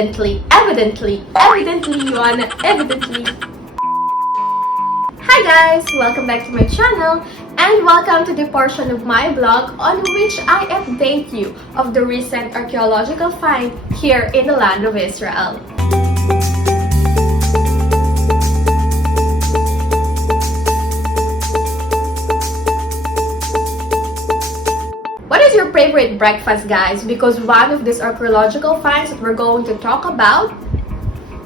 Evidently, Yohanna, evidently. Hi guys! Welcome back to my channel and welcome to the portion of my blog on which I update you of the recent archaeological find here in the land of Israel. What is your favorite breakfast, guys? Because one of these archaeological finds that we're going to talk about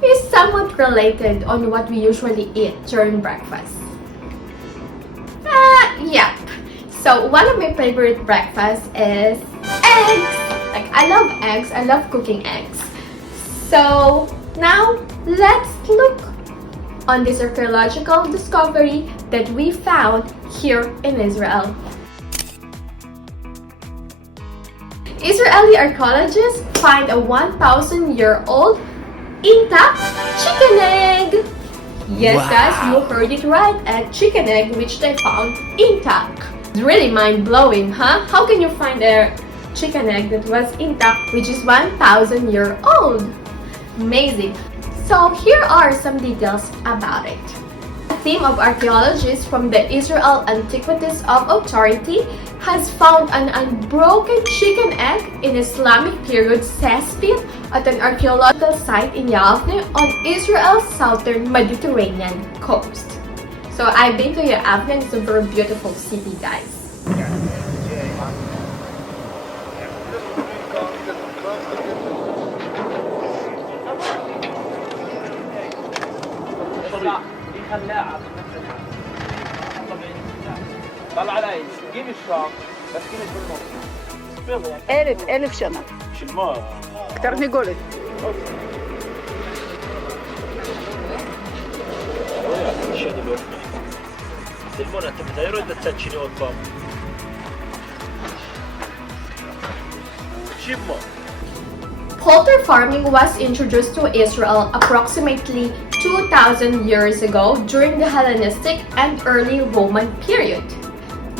is somewhat related on what we usually eat during breakfast. Yep. So one of my favorite breakfasts is eggs. Like, I love eggs. I love cooking eggs. So now let's look on this archaeological discovery that we found here in Israel. Israeli archaeologists find a 1,000-year-old intact chicken egg. Yes, wow. Guys, you heard it right. A chicken egg which they found intact. It's really mind-blowing, huh? How can you find a chicken egg that was intact which is 1,000-year-old? Amazing. So here are some details about it. The team of archaeologists from the Israel Antiquities of Authority has found an unbroken chicken egg in Islamic period cesspit at an archaeological site in Yavne on Israel's southern Mediterranean coast. So I've been to Yavne. It's a very beautiful city, guys. طلع علي جيب الشعر بس كنت بالنص 1000 سنة شلمو ترنيقولت تلمون انت بتغيروا اذا تسجلي وطام شلمو. Poultry farming was introduced to Israel approximately 2,000 years ago during the Hellenistic and early Roman period.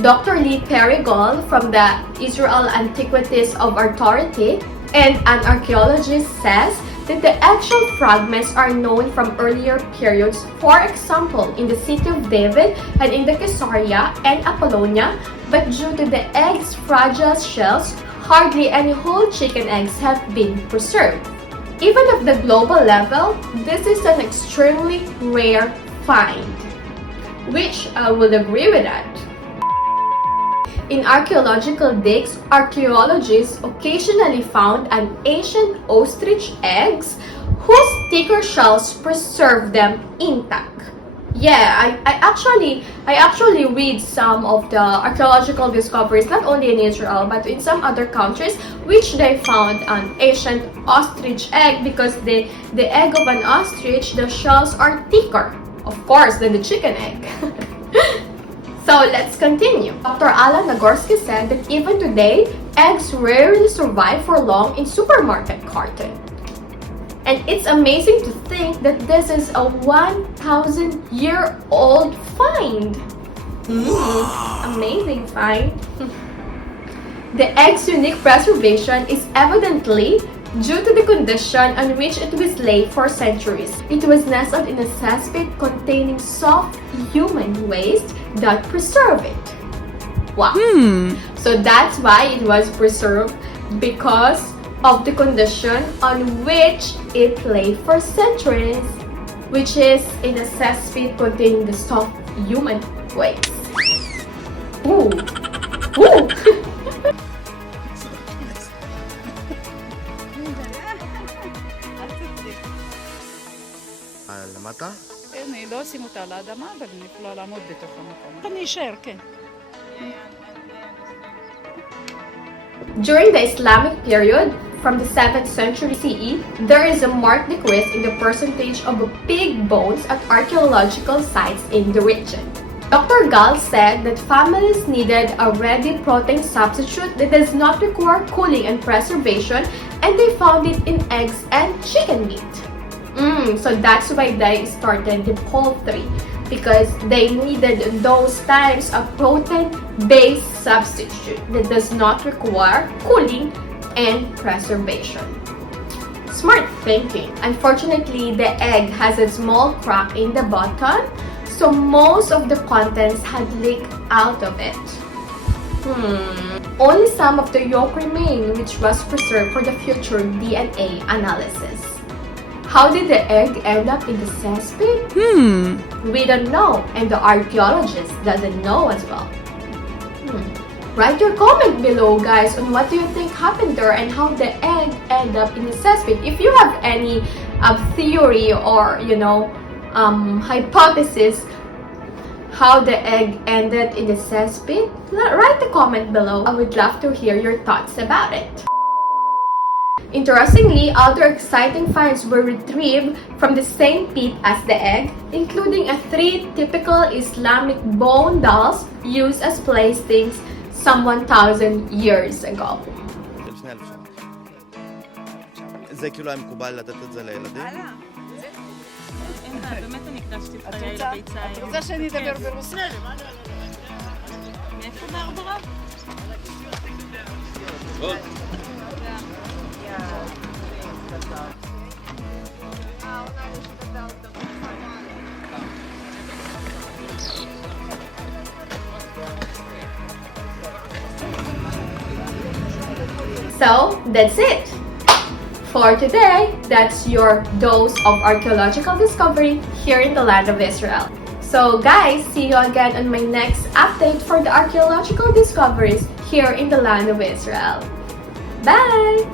Dr. Lee Perigol from the Israel Antiquities of Authority and an archaeologist says that the actual fragments are known from earlier periods, for example in the city of David and in the Caesarea and Apollonia, but due to the eggs' fragile shells, hardly any whole chicken eggs have been preserved. Even at the global level, this is an extremely rare find, which I will agree with that. In archaeological digs, archaeologists occasionally found an ancient ostrich eggs whose thicker shells preserve them intact. Yeah, I actually read some of the archaeological discoveries not only in Israel but in some other countries which they found an ancient ostrich egg because the egg of an ostrich, the shells are thicker, of course, than the chicken egg. So let's continue. Dr. Alan Nagorski said that even today, eggs rarely survive for long in supermarket carton. And it's amazing to think that this is a 1,000-year-old find. Amazing find. The egg's unique preservation is evidently due to the condition on which it was laid for centuries. It was nestled in a cesspit containing soft human waste that preserve it. Wow. So that's why it was preserved, because of the condition on which it lay for centuries, which is in a cesspit containing the soft human waste. Ooh. Ooh. למטה? אני לא אשים אותה על האדמה, אבל אני יכולה לעמוד בתוך המקום. אני אשאר, כן. During the Islamic period, from the 7th century CE, there is a marked decrease in the percentage of pig bones at archaeological sites in the region. Dr. Gal said that families needed a ready protein substitute that does not require cooling and preservation, and they found it in eggs and chicken meat. So that's why they started the poultry, because they needed those types of protein-based substitute that does not require cooling and preservation. Smart thinking. Unfortunately, the egg has a small crack in the bottom, so most of the contents had leaked out of it. Only some of the yolk remain, which was preserved for the future DNA analysis. How did the egg end up in the cesspit? We don't know, and the archaeologist doesn't know as well. Write your comment below, guys, on what do you think happened there and how the egg ended up in the cesspit. If you have any theory or, hypothesis how the egg ended in the cesspit, write the comment below. I would love to hear your thoughts about it. Interestingly, other exciting finds were retrieved from the same pit as the egg, including 3 typical Islamic bone dolls used as playthings some 1,000 years ago. זה כאילו היה מקובל לתת את זה לילדים? באמת אני הקדשתי חיי לביצה היום. את רוצה שאני אדבר ברוסית? מאיפה מערברה? So, that's it for today. That's your dose of archaeological discovery here in the land of Israel. So guys, see you again on my next update for the archaeological discoveries here in the land of Israel. Bye!